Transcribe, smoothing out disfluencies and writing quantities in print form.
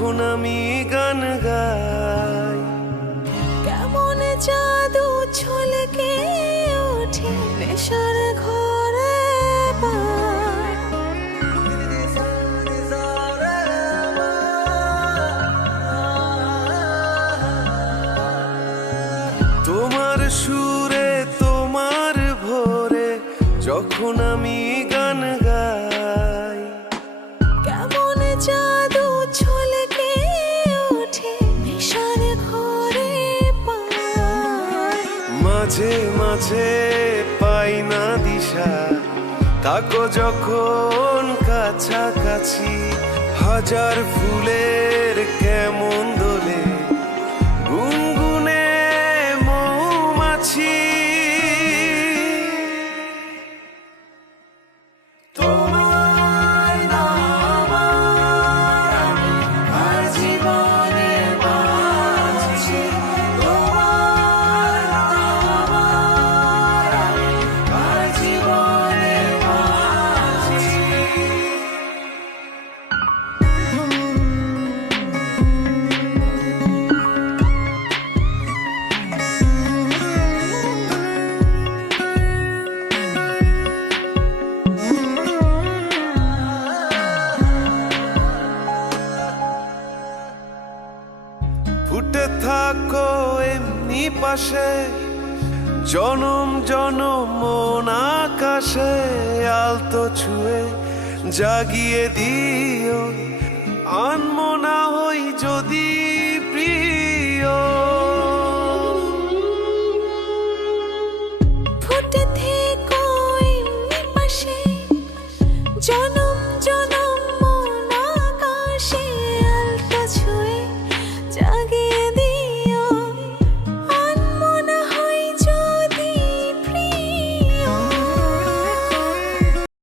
যখন আমি গান গাই। কেমন জাদু ছলকে ওঠে নেশার ঘরে পায়। তোমার সুরে তোমার ভোরে যখন আমি গান গাই। কেমন জাদু ছলকে ওঠে নেশার ঘরে পায়। মাঝে মাঝে পাই না দিশা, থাকো যখন কাছাকাছি। হাজার ফুলের কেমন দোলে গুনগুনে মৌমাছি। তোমার নাম আমি আর জীবনে বাঁচি। তোমার নাম আমি আর জীবনে বাঁচি। ফুটে থাকো এমনি পাশে, জনম জনম মন আকাশে। আলতো ছুঁয়ে জাগিয়ে দিও, আনমনা হই যদি প্রিয়। ফুটে